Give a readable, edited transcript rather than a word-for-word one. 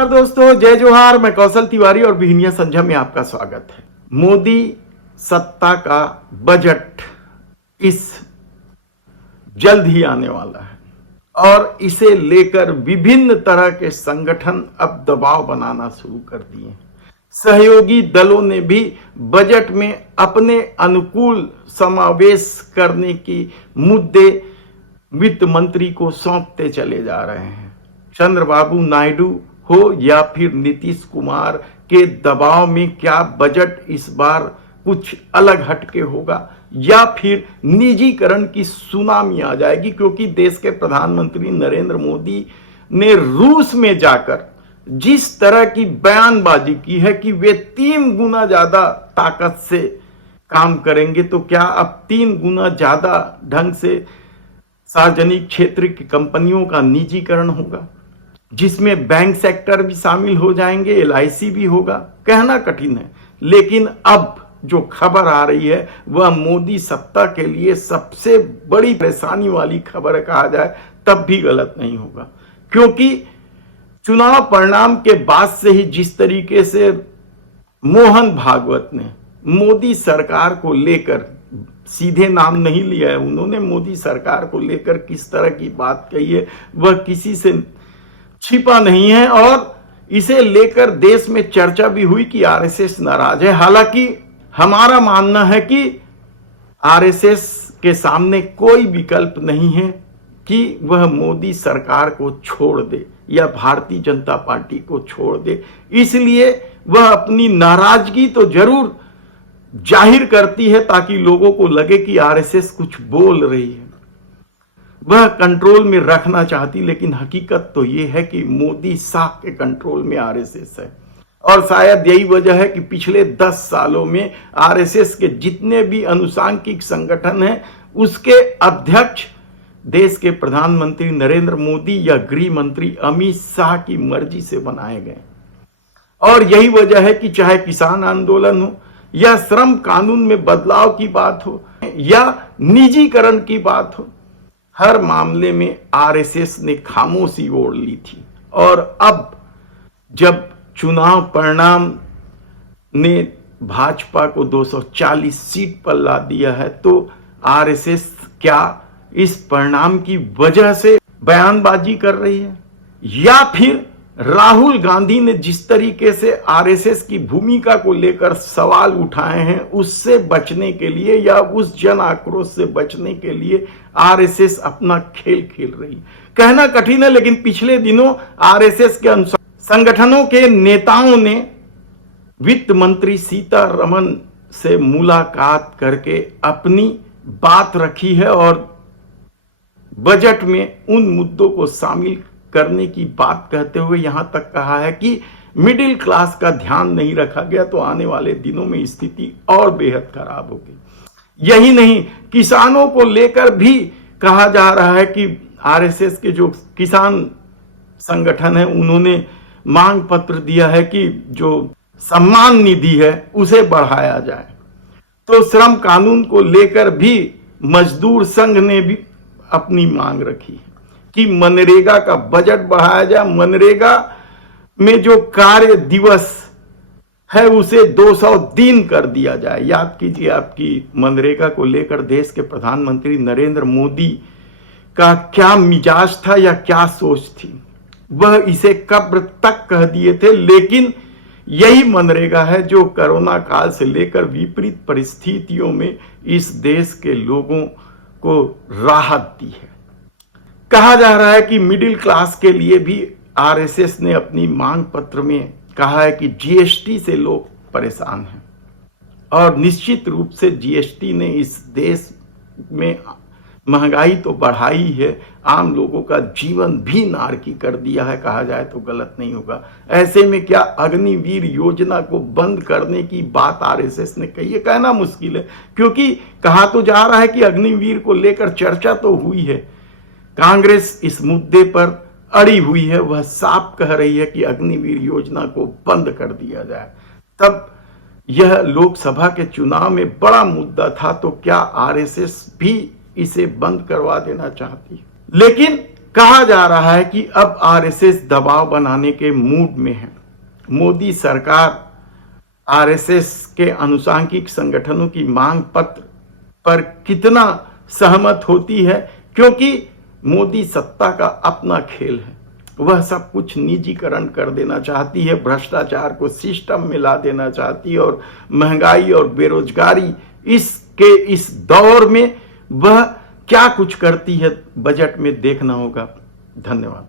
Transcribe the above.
नमस्कार दोस्तों, जय जोहार। मैं कौशल तिवारी और बिहनिया संझा में आपका स्वागत है। मोदी सत्ता का बजट इस जल्द ही आने वाला है और इसे लेकर विभिन्न तरह के संगठन अब दबाव बनाना शुरू कर दिए। सहयोगी दलों ने भी बजट में अपने अनुकूल समावेश करने की मुद्दे वित्त मंत्री को सौंपते चले जा रहे हैं। चंद्रबाबू नायडू हो या फिर नीतीश कुमार के दबाव में क्या बजट इस बार कुछ अलग हटके होगा या फिर निजीकरण की सुनामी आ जाएगी, क्योंकि देश के प्रधानमंत्री नरेंद्र मोदी ने रूस में जाकर जिस तरह की बयानबाजी की है कि वे 3 गुना ज्यादा ताकत से काम करेंगे, तो क्या अब 3 गुना ज्यादा ढंग से सार्वजनिक क्षेत्र की कंपनियों का निजीकरण होगा, जिसमें बैंक सेक्टर भी शामिल हो जाएंगे, LIC भी होगा। कहना कठिन है, लेकिन अब जो खबर आ रही है वह मोदी सत्ता के लिए सबसे बड़ी परेशानी वाली खबर कहा जाए तब भी गलत नहीं होगा, क्योंकि चुनाव परिणाम के बाद से ही जिस तरीके से मोहन भागवत ने मोदी सरकार को लेकर, सीधे नाम नहीं लिया है उन्होंने, मोदी सरकार को लेकर किस तरह की बात कही है वह किसी से छिपा नहीं है और इसे लेकर देश में चर्चा भी हुई कि RSS नाराज है। हालांकि हमारा मानना है कि RSS के सामने कोई विकल्प नहीं है कि वह मोदी सरकार को छोड़ दे या भारतीय जनता पार्टी को छोड़ दे, इसलिए वह अपनी नाराजगी तो जरूर जाहिर करती है ताकि लोगों को लगे कि RSS कुछ बोल रही है, वह कंट्रोल में रखना चाहती। लेकिन हकीकत तो यह है कि मोदी शाह के कंट्रोल में RSS है और शायद यही वजह है कि पिछले 10 सालों में RSS के जितने भी अनुसांगिक संगठन हैं उसके अध्यक्ष देश के प्रधानमंत्री नरेंद्र मोदी या गृह मंत्री अमित शाह की मर्जी से बनाए गए। और यही वजह है कि चाहे किसान आंदोलन हो या श्रम कानून में बदलाव की बात हो या निजीकरण की बात हो, हर मामले में RSS ने खामोशी ओढ़ ली थी। और अब जब चुनाव परिणाम ने भाजपा को 240 सीट पर ला दिया है, तो RSS क्या इस परिणाम की वजह से बयानबाजी कर रही है या फिर राहुल गांधी ने जिस तरीके से RSS की भूमिका को लेकर सवाल उठाए हैं उससे बचने के लिए या उस जन आक्रोश से बचने के लिए RSS अपना खेल खेल रही है। कहना कठिन है, लेकिन पिछले दिनों RSS के अनुसार संगठनों के नेताओं ने वित्त मंत्री सीतारमण से मुलाकात करके अपनी बात रखी है और बजट में उन मुद्दों को शामिल करने की बात कहते हुए यहां तक कहा है कि मिडिल क्लास का ध्यान नहीं रखा गया तो आने वाले दिनों में स्थिति और बेहद खराब होगी। यही नहीं, किसानों को लेकर भी कहा जा रहा है कि RSS के जो किसान संगठन है उन्होंने मांग पत्र दिया है कि जो सम्मान निधि है उसे बढ़ाया जाए। तो श्रम कानून को लेकर भी मजदूर संघ ने भी अपनी मांग रखी है कि मनरेगा का बजट बढ़ाया जाए, मनरेगा में जो कार्य दिवस है उसे 200 दिन कर दिया जाए। याद कीजिए आपकी मनरेगा को लेकर देश के प्रधानमंत्री नरेंद्र मोदी का क्या मिजाज था या क्या सोच थी, वह इसे कब्र तक कह दिए थे। लेकिन यही मनरेगा है जो कोरोना काल से लेकर विपरीत परिस्थितियों में इस देश के लोगों को राहत दी है। कहा जा रहा है कि मिडिल क्लास के लिए भी RSS ने अपनी मांग पत्र में कहा है कि GST से लोग परेशान हैं और निश्चित रूप से GST ने इस देश में महंगाई तो बढ़ाई है, आम लोगों का जीवन भी नारकी कर दिया है, कहा जाए तो गलत नहीं होगा। ऐसे में क्या अग्निवीर योजना को बंद करने की बात RSS ने कही है? कहना मुश्किल है, क्योंकि कहा तो जा रहा है कि अग्निवीर को लेकर चर्चा तो हुई है। कांग्रेस इस मुद्दे पर अड़ी हुई है, वह साफ कह रही है कि अग्निवीर योजना को बंद कर दिया जाए। तब यह लोकसभा के चुनाव में बड़ा मुद्दा था, तो क्या RSS भी इसे बंद करवा देना चाहती है? लेकिन कहा जा रहा है कि अब आरएसएस दबाव बनाने के मूड में है। मोदी सरकार आरएसएस के अनुसांगिक संगठनों की मांग पत्र पर कितना सहमत होती है, क्योंकि मोदी सत्ता का अपना खेल है। वह सब कुछ निजीकरण कर देना चाहती है, भ्रष्टाचार को सिस्टम में ला देना चाहती है, और महंगाई और बेरोजगारी इस दौर में वह क्या कुछ करती है बजट में देखना होगा। धन्यवाद।